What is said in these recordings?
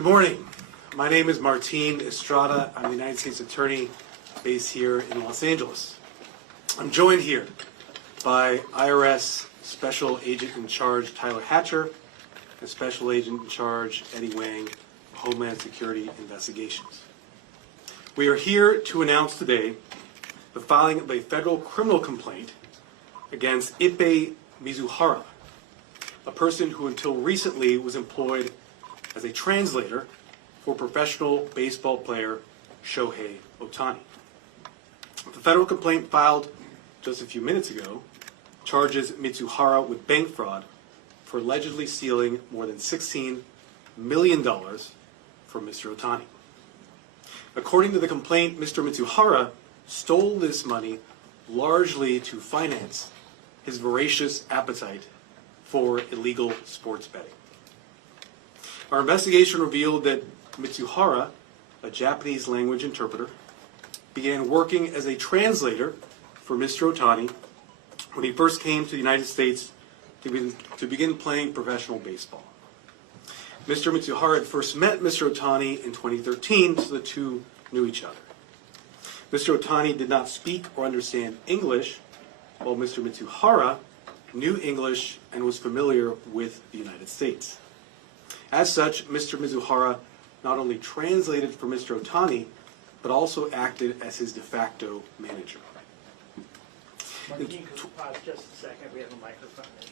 Good morning. My name is Martin Estrada. I'm the United States Attorney based here in Los Angeles. I'm joined here by IRS Special Agent in Charge Tyler Hatcher and Special Agent in Charge Eddie Wang of Homeland Security Investigations. We are here to announce today the filing of a federal criminal complaint against Ippei Mizuhara, a person who until recently was employed as a translator for professional baseball player Shohei Ohtani. The federal complaint filed just a few minutes ago charges Mizuhara with bank fraud for allegedly stealing more than $16 million from Mr. Ohtani. According to the complaint, Mr. Mizuhara stole this money largely to finance his voracious appetite for illegal sports betting. Our investigation revealed that Mizuhara, a Japanese language interpreter, began working as a translator for Mr. Ohtani when he first came to the United States to begin playing professional baseball. Mr. Mizuhara had first met Mr. Ohtani in 2013, so the two knew each other. Mr. Ohtani did not speak or understand English, while Mr. Mizuhara knew English and was familiar with the United States. As such, Mr. Mizuhara not only translated for Mr. Ohtani, but also acted as his de facto manager. Martin, could you pause just a second? We have a microphone issue.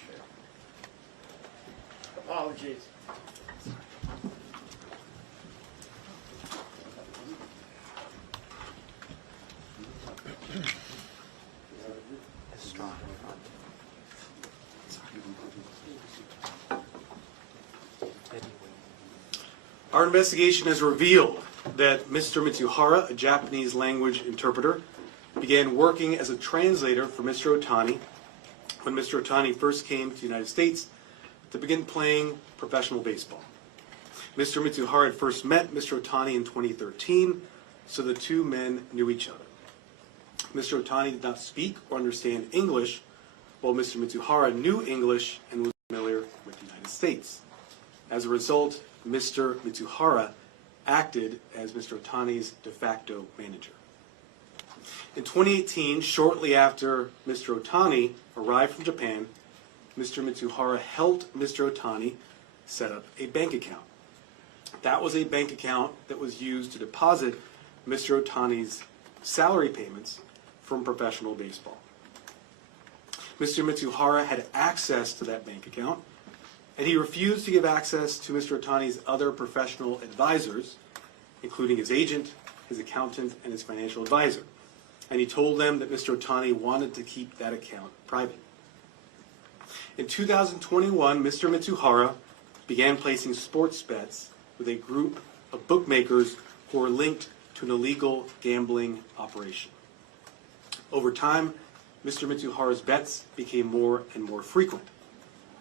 Apologies. Our investigation has revealed that Mr. Mizuhara, a Japanese language interpreter, began working as a translator for Mr. Ohtani when Mr. Ohtani first came to the United States to begin playing professional baseball. Mr. Mizuhara had first met Mr. Ohtani in 2013, so the two men knew each other. Mr. Ohtani did not speak or understand English, while Mr. Mizuhara knew English and was familiar with the United States. As a result, Mr. Mizuhara acted as Mr. Ohtani's de facto manager. In 2018, shortly after Mr. Ohtani arrived from Japan, Mr. Mizuhara helped Mr. Ohtani set up a bank account. That was a bank account that was used to deposit Mr. Ohtani's salary payments from professional baseball. Mr. Mizuhara had access to that bank account, and he refused to give access to Mr. Ohtani's other professional advisors, including his agent, his accountant, and his financial advisor. And he told them that Mr. Ohtani wanted to keep that account private. In 2021, Mr. Mizuhara began placing sports bets with a group of bookmakers who were linked to an illegal gambling operation. Over time, Mr. Mizuhara's bets became more and more frequent.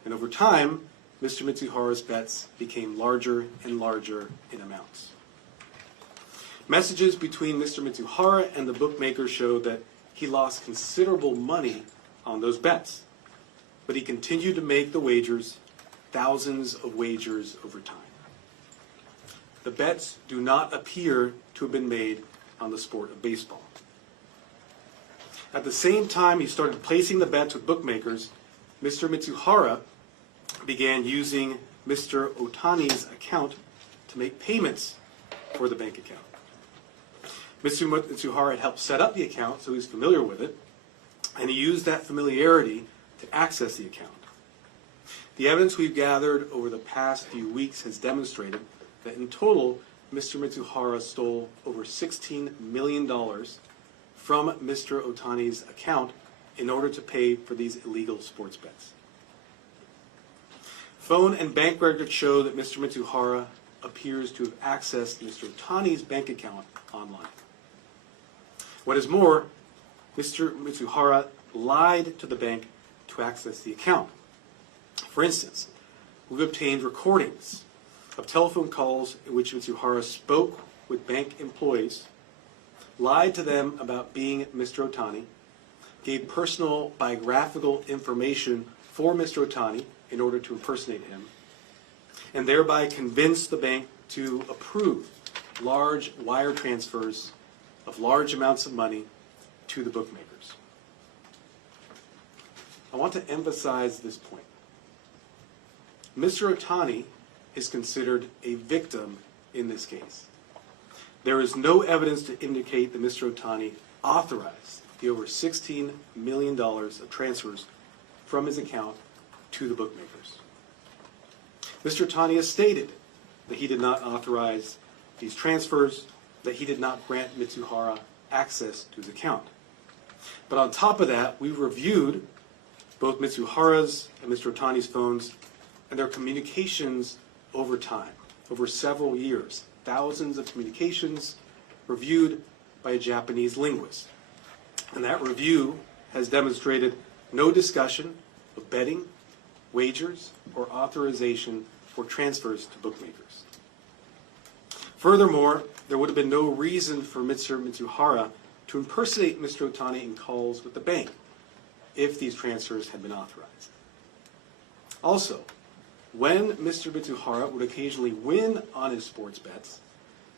And over time, Mr. Mizuhara's bets became larger and larger in amounts. Messages between Mr. Mizuhara and the bookmaker showed that he lost considerable money on those bets, but he continued to make the wagers, thousands of wagers over time. The bets do not appear to have been made on the sport of baseball. At the same time he started placing the bets with bookmakers, Mr. Mizuhara began using Mr. Ohtani's account to make payments for the bank account. Mr. Mizuhara had helped set up the account, so he was familiar with it, and he used that familiarity to access the account. The evidence we've gathered over the past few weeks has demonstrated that in total, Mr. Mizuhara stole over $16 million from Mr. Ohtani's account in order to pay for these illegal sports bets. Phone and bank records show that Mr. Mizuhara appears to have accessed Mr. Ohtani's bank account online. What is more, Mr. Mizuhara lied to the bank to access the account. For instance, we've obtained recordings of telephone calls in which Mizuhara spoke with bank employees, lied to them about being Mr. Ohtani, gave personal biographical information for Mr. Ohtani in order to impersonate him, and thereby convinced the bank to approve large wire transfers of large amounts of money to the bookmakers. I want to emphasize this point. Mr. Ohtani is considered a victim in this case. There is no evidence to indicate that Mr. Ohtani authorized the over $16 million of transfers from his account to the bookmakers. Mr. Ohtani has stated that he did not authorize these transfers, that he did not grant Mizuhara access to his account. But on top of that, we reviewed both Mizuhara's and Mr. Ohtani's phones and their communications over time, over several years. Thousands of communications reviewed by a Japanese linguist. And that review has demonstrated no discussion of betting, wagers, or authorization for transfers to bookmakers. Furthermore, there would have been no reason for Mr. Mizuhara to impersonate Mr. Ohtani in calls with the bank if these transfers had been authorized. Also, when Mr. Mizuhara would occasionally win on his sports bets,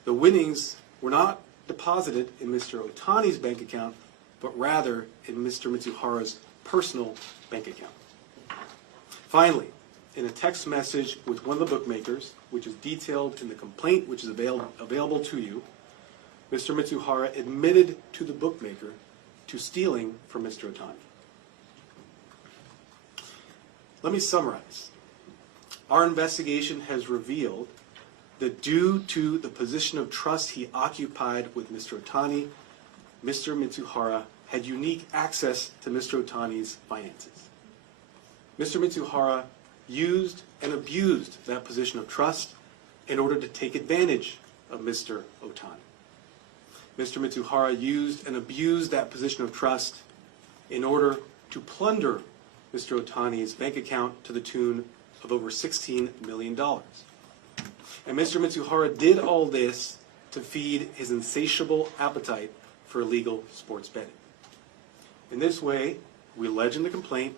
the winnings were not deposited in Mr. Ohtani's bank account, but rather in Mr. Mizuhara's personal bank account. Finally, in a text message with one of the bookmakers, which is detailed in the complaint which is available to you, Mr. Mizuhara admitted to the bookmaker to stealing from Mr. Ohtani. Let me summarize. Our investigation has revealed that due to the position of trust he occupied with Mr. Ohtani, Mr. Mizuhara had unique access to Mr. Ohtani's finances. Mr. Mizuhara used and abused that position of trust in order to take advantage of Mr. Ohtani. Mr. Mizuhara used and abused that position of trust in order to plunder Mr. Ohtani's bank account to the tune of over $16 million. And Mr. Mizuhara did all this to feed his insatiable appetite for illegal sports betting. In this way, we allege in the complaint,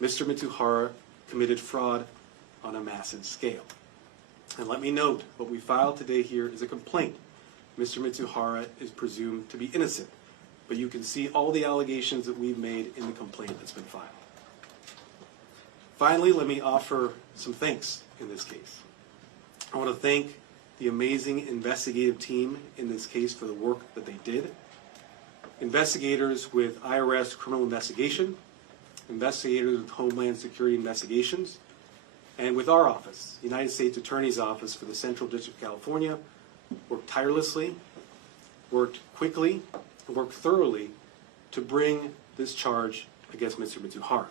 Mr. Mizuhara committed fraud on a massive scale. And let me note, what we filed today here is a complaint. Mr. Mizuhara is presumed to be innocent, but you can see all the allegations that we've made in the complaint that's been filed. Finally, let me offer some thanks in this case. I want to thank the amazing investigative team in this case for the work that they did. Investigators with IRS criminal investigation, investigators with Homeland Security investigations, and with our office, United States Attorney's Office for the Central District of California, worked tirelessly, worked quickly, and worked thoroughly to bring this charge against Mr. Mizuhara.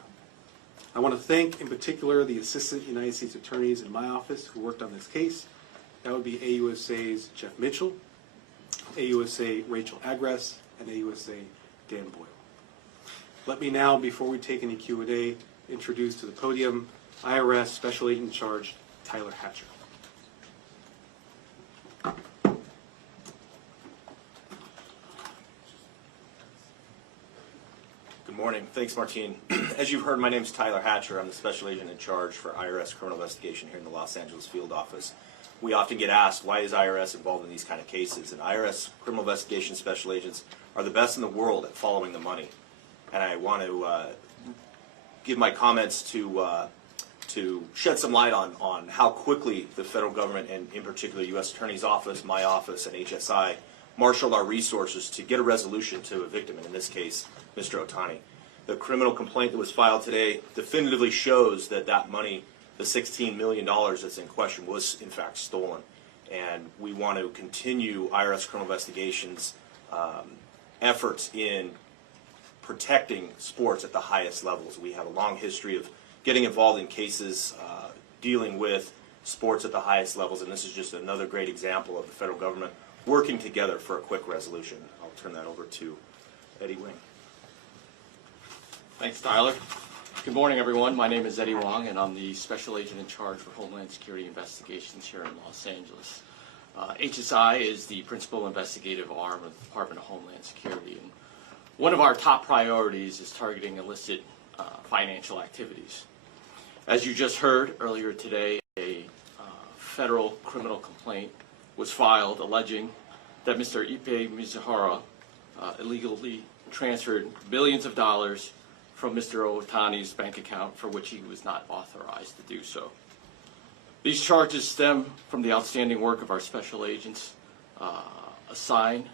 I want to thank, in particular, the Assistant United States Attorneys in my office who worked on this case. That would be AUSA's Jeff Mitchell, AUSA Rachel Agress, and AUSA Dan Boyle. Let me now, before we take any Q&A, introduce to the podium IRS Special Agent in Charge, Tyler Hatcher. Good morning. Thanks, Martin. As you've heard, my name is Tyler Hatcher. I'm the Special Agent in Charge for IRS Criminal Investigation here in the Los Angeles Field Office. We often get asked, why is IRS involved in these kind of cases? And IRS Criminal Investigation Special Agents are the best in the world at following the money. And I want to give my comments to shed some light on how quickly the federal government, and in particular U.S. Attorney's Office, my office, and HSI marshaled our resources to get a resolution to a victim, and in this case, Mr. Ohtani. The criminal complaint that was filed today definitively shows that that money, the $16 million that's in question, was in fact stolen. And we want to continue IRS criminal investigations efforts in protecting sports at the highest levels. We have a long history of getting involved in cases dealing with sports at the highest levels, and this is just another great example of the federal government working together for a quick resolution. I'll turn that over to Eddie Wing. Thanks, Tyler. Good morning, everyone. My name is Eddie Wong, and I'm the Special Agent in Charge for Homeland Security Investigations here in Los Angeles. HSI is the principal investigative arm of the Department of Homeland Security, and one of our top priorities is targeting illicit financial activities. As you just heard earlier today, a federal criminal complaint was filed alleging that Mr. Ippei Mizuhara illegally transferred billions of dollars from Mr. Ohtani's bank account for which he was not authorized to do so. These charges stem from the outstanding work of our special agents assigned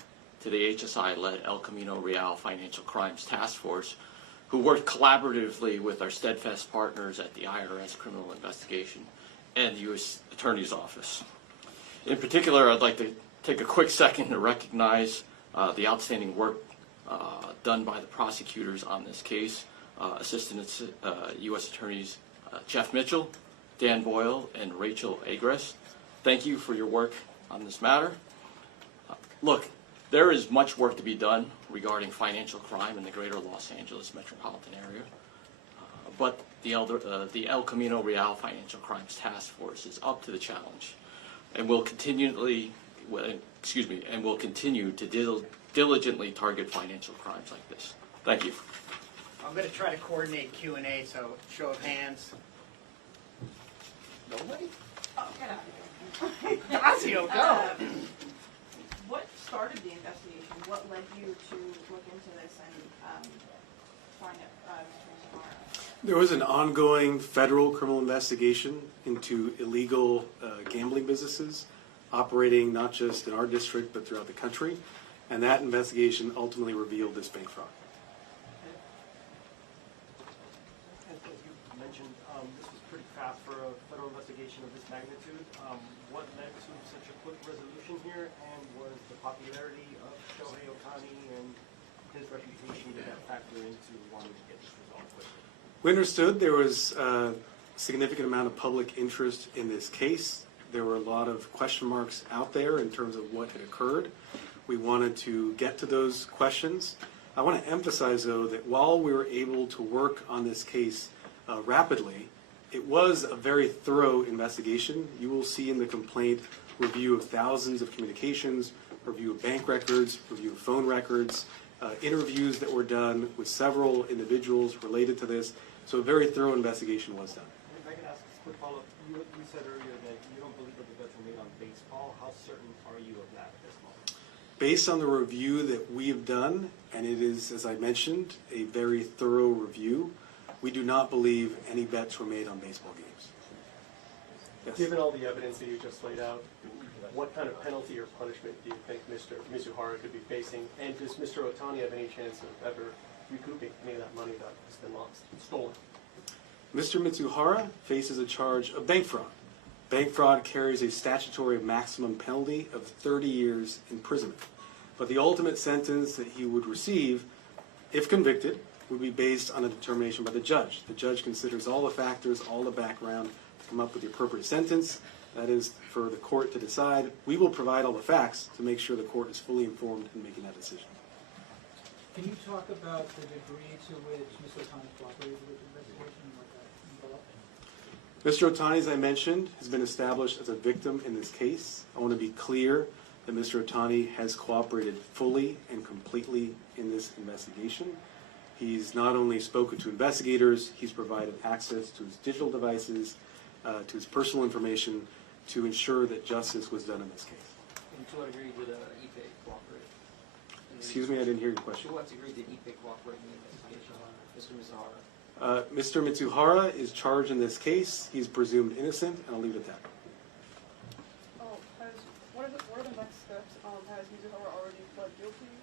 to the HSI-led El Camino Real Financial Crimes Task Force, who worked collaboratively with our steadfast partners at the IRS Criminal Investigation and the U.S. Attorney's Office. In particular, I'd like to take a quick second to recognize the outstanding work done by the prosecutors on this case, Assistant U.S. Attorneys Jeff Mitchell, Dan Boyle, and Rachel Agrest. Thank you for your work on this matter. Look, there is much work to be done regarding financial crime in the greater Los Angeles metropolitan area, but the El Camino Real Financial Crimes Task Force is up to the challenge, and will continue to diligently target financial crimes like this. Thank you. I'm going to try to coordinate Q&A, so show of hands. Nobody? Oh, get out of here. Dacio, go. What started the investigation? What led you to look into this and find out Mr. Mizuhara? There was an ongoing federal criminal investigation into illegal gambling businesses operating not just in our district but throughout the country, and that investigation ultimately revealed this bank fraud. As you mentioned, this was pretty fast for a federal investigation of this magnitude. What led to such a quick resolution here, and was the popularity of Shohei Ohtani and his reputation, did that factor into wanting to get this resolved quickly? We understood there was a significant amount of public interest in this case. There were a lot of question marks out there in terms of what had occurred. We wanted to get to those questions. I want to emphasize, though, that while we were able to work on this case rapidly, it was a very thorough investigation. You will see in the complaint review of thousands of communications, review of bank records, review of phone records, interviews that were done with several individuals related to this. So a very thorough investigation was done. If I could ask a quick follow-up. You said earlier that you don't believe that the bets were made on baseball. How certain are you of that at this moment? Based on the review that we have done, and it is, as I mentioned, a very thorough review, we do not believe any bets were made on baseball games. Yes. Given all the evidence that you just laid out, what kind of penalty or punishment do you think Mr. Mizuhara could be facing? And does Mr. Ohtani have any chance of ever recouping any of that money that has been lost, stolen? Mr. Mizuhara faces a charge of bank fraud. Bank fraud carries a statutory maximum penalty of 30 years imprisonment. But the ultimate sentence that he would receive, if convicted, would be based on a determination by the judge. The judge considers all the factors, all the background, to come up with the appropriate sentence. That is for the court to decide. We will provide all the facts to make sure the court is fully informed in making that decision. Can you talk about the degree to which Mr. Ohtani cooperated with the investigation and what that involved? Mr. Ohtani, as I mentioned, has been established as a victim in this case. I want to be clear that Mr. Ohtani has cooperated fully and completely in this investigation. He's not only spoken to investigators, he's provided access to his digital devices, to his personal information, to ensure that justice was done in this case. And to what degree did Ippei cooperate? Excuse me, I didn't hear your question. To what degree did Ippei cooperate in the investigation on Mr. Mizuhara? Mr. Mitsuhara is charged in this case. He's presumed innocent, and I'll leave it at that. What are the next steps? Has Mizuhara already pled guilty,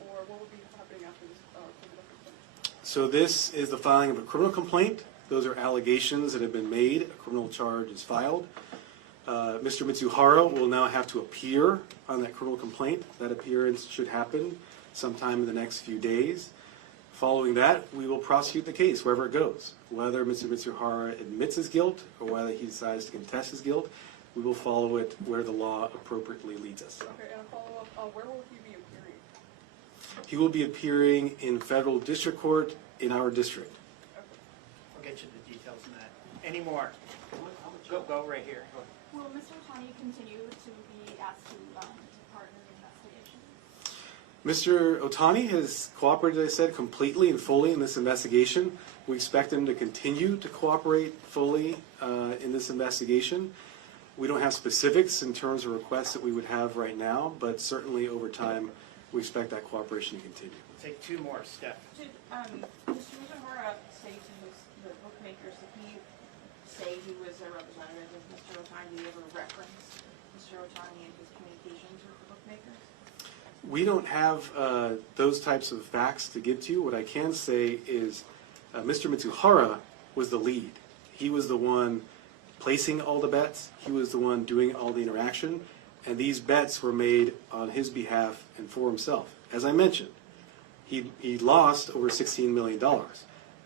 or what will be happening after this criminal complaint? So this is the filing of a criminal complaint. Those are allegations that have been made. A criminal charge is filed. Mr. Mitsuhara will now have to appear on that criminal complaint. That appearance should happen sometime in the next few days. Following that, we will prosecute the case wherever it goes. Whether Mr. Mitsuhara admits his guilt or whether he decides to contest his guilt, we will follow it where the law appropriately leads us. Okay, and a follow-up, where will he be appearing? He will be appearing in federal district court in our district. Okay. I'll get you the details on that. Any more? Go right here. Will Mr. Ohtani continue to be asked to partner in Mr. investigations? Ohtani has cooperated, as I said, completely and fully in this investigation. We expect him to continue to cooperate fully in this investigation. We don't have specifics in terms of requests that we would have right now, but certainly over time, we expect that cooperation to continue. Take two more, Steph. Did Mr. Mizuhara say to the bookmakers that he say he was a representative of Mr. Ohtani? Did he ever reference Mr. Ohtani in his communications with the bookmakers? We don't have those types of facts to give to you. What I can say is Mr. Mizuhara was the lead. He was the one placing all the bets. He was the one doing all the interaction. And these bets were made on his behalf and for himself. As I mentioned, he lost over $16 million.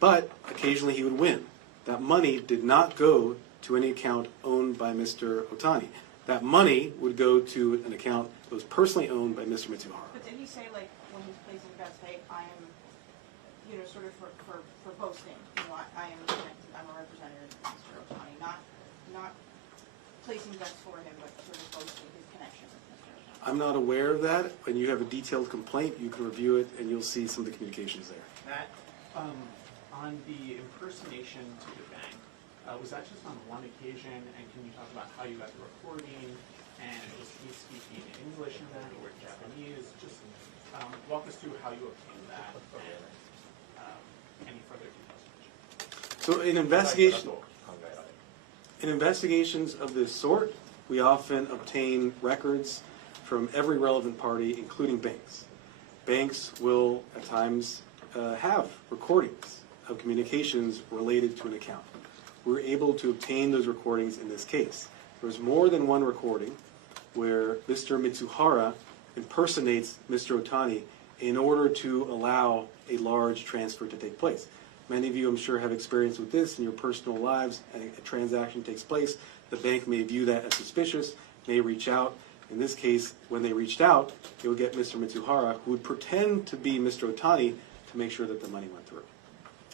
But occasionally he would win. That money did not go to any account owned by Mr. Ohtani. That money would go to an account that was personally owned by Mr. Mizuhara. But did he say, like, when he's placing bets, hey, I am, you know, sort of for boasting, you know, I am connected, I'm a representative of Mr. Ohtani, not placing bets for him, but sort of boasting his connection with Mr. Ohtani? I'm not aware of that. When you have a detailed complaint, you can review it and you'll see some of the communications there. Matt? On the impersonation to the bank, was that just on one occasion? And can you talk about how you got the recording? And was he speaking English in that or Japanese? Just walk us through how you obtained that and any further details. So in investigations of this sort, we often obtain records from every relevant party, including banks. Banks will at times have recordings of communications related to an account. We were able to obtain those recordings in this case. There was more than one recording where Mr. Mizuhara impersonates Mr. Ohtani in order to allow a large transfer to take place. Many of you, I'm sure, have experience with this in your personal lives. A transaction takes place. The bank may view that as suspicious, may reach out. In this case, when they reached out, they would get Mr. Mizuhara, who would pretend to be Mr. Ohtani, to make sure that the money went through.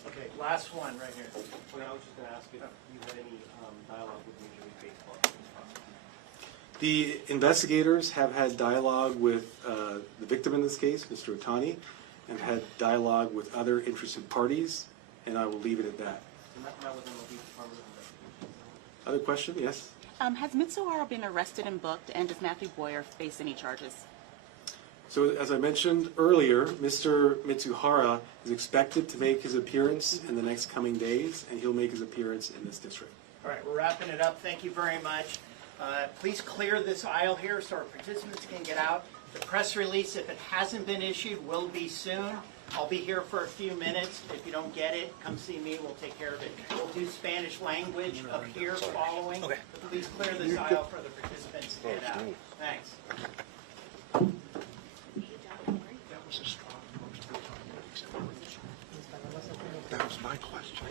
Okay, last one right here. Well, I was just going to ask if you had any dialogue with Major League Baseball. The investigators have had dialogue with the victim in this case, Mr. Ohtani, and had dialogue with other interested parties, and I will leave it at that. And that was on the Department of Investigation. Other question? Yes? Has Mitsuhara been arrested and booked, and does Matthew Boyer face any charges? So as I mentioned earlier, Mr. Mitsuhara is expected to make his appearance in the next coming days, and he'll make his appearance in this district. All right, we're wrapping it up. Thank you very much. Please clear this aisle here so our participants can get out. The press release, if it hasn't been issued, will be soon. I'll be here for a few minutes. If you don't get it, come see me. We'll take care of it. We'll do Spanish language up here following. Okay. Please clear this aisle for the participants to get out. Thanks. That was my question.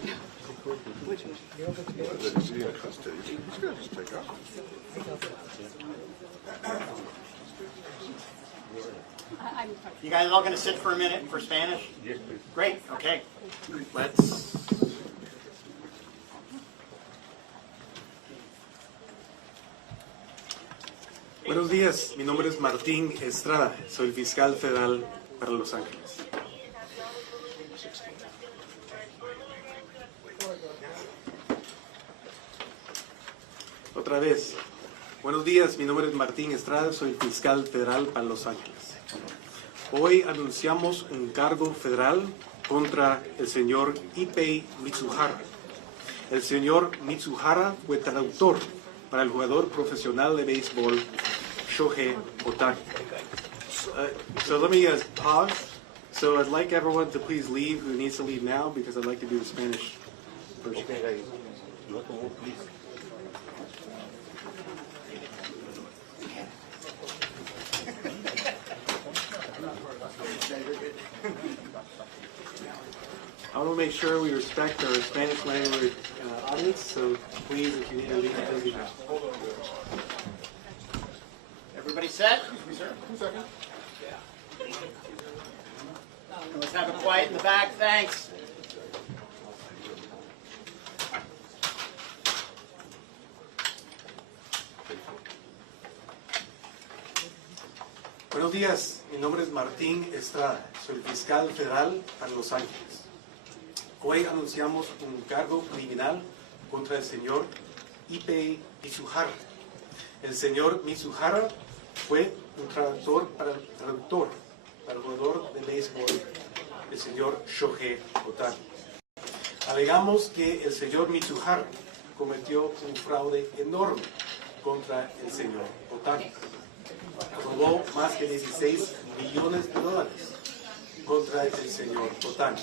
Is he in custody? He's going to just take off. You guys all going to sit for a minute for Spanish? Yes, please. Great. Okay. Let's. Buenos días, mi nombre es Martín Estrada, soy fiscal federal para Los Ángeles. Otra vez, buenos días, mi nombre es Martín Estrada, soy fiscal federal para Los Ángeles. Hoy anunciamos un cargo federal contra el señor Ippei Mizuhara. El señor Mizuhara fue traductor para el jugador profesional de béisbol Shohei Ohtani. So let me pause. So I'd like everyone to please leave who needs to leave now because I'd like to do the Spanish version. I want to make sure we respect our Spanish language audience, so please, if you need to leave, please leave now. Everybody set? Let's have it quiet in the back. Thanks. Buenos días, mi nombre es Martín Estrada, soy fiscal federal para Los Ángeles. Hoy anunciamos un cargo criminal contra el señor Ippei Mizuhara. El señor Mizuhara fue un traductor para el jugador de béisbol, el señor Shohei Ohtani. Alegamos que el señor Mizuhara cometió un fraude enorme contra el señor Ohtani. Robó más de 16 millones de dólares contra el señor Ohtani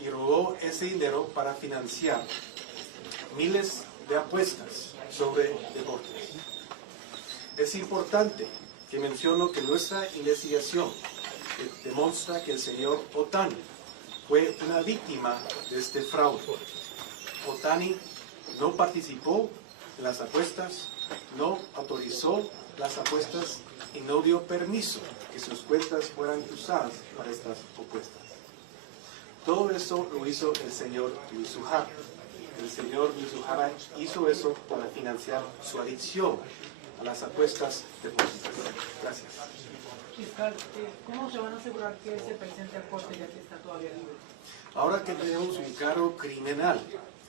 y robó ese dinero para financiar miles de apuestas sobre deportes. Es importante que menciono que nuestra investigación demuestra que el señor Ohtani fue una víctima de este fraude. Ohtani no participó en las apuestas, no autorizó las apuestas y no dio permiso que sus cuentas fueran usadas para estas apuestas. Todo eso lo hizo el señor Mizuhara. El señor Mizuhara hizo eso para financiar su adicción a las apuestas deportivas. Gracias. Fiscal, ¿cómo se van a asegurar que se presente a corte ya que está todavía libre? Ahora que tenemos un cargo criminal,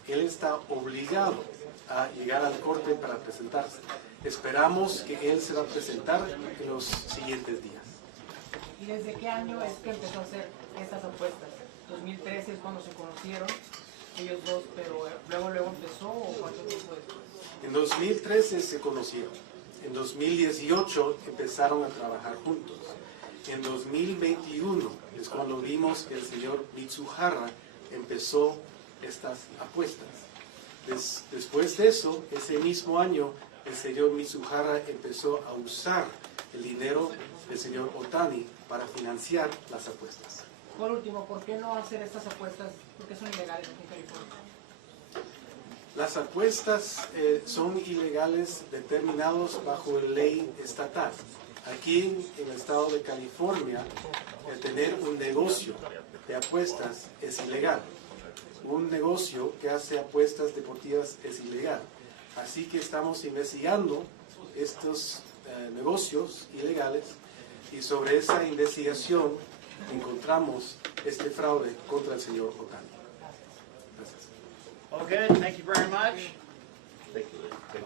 él está obligado a llegar al corte para presentarse. Esperamos que él se va a presentar en los siguientes días. ¿Y desde qué año es que empezó a hacer estas apuestas? ¿2013 es cuando se conocieron ellos dos, pero luego empezó o cuánto tiempo después? En 2013 se conocieron. En 2018 empezaron a trabajar juntos. En 2021 es cuando vimos que el señor Mizuhara empezó estas apuestas. Después de eso, ese mismo año, el señor Mizuhara empezó a usar el dinero del señor Ohtani para financiar las apuestas. Por último, ¿por qué no hacer estas apuestas? Porque son ilegales aquí en California. Las apuestas son ilegales determinados bajo la ley estatal. Aquí en el estado de California, tener un negocio de apuestas es ilegal. Un negocio que hace apuestas deportivas es ilegal. Así que estamos investigando estos negocios ilegales y sobre esa investigación encontramos este fraude contra el señor Ohtani. Gracias. All good. Thank you very much. Thank you.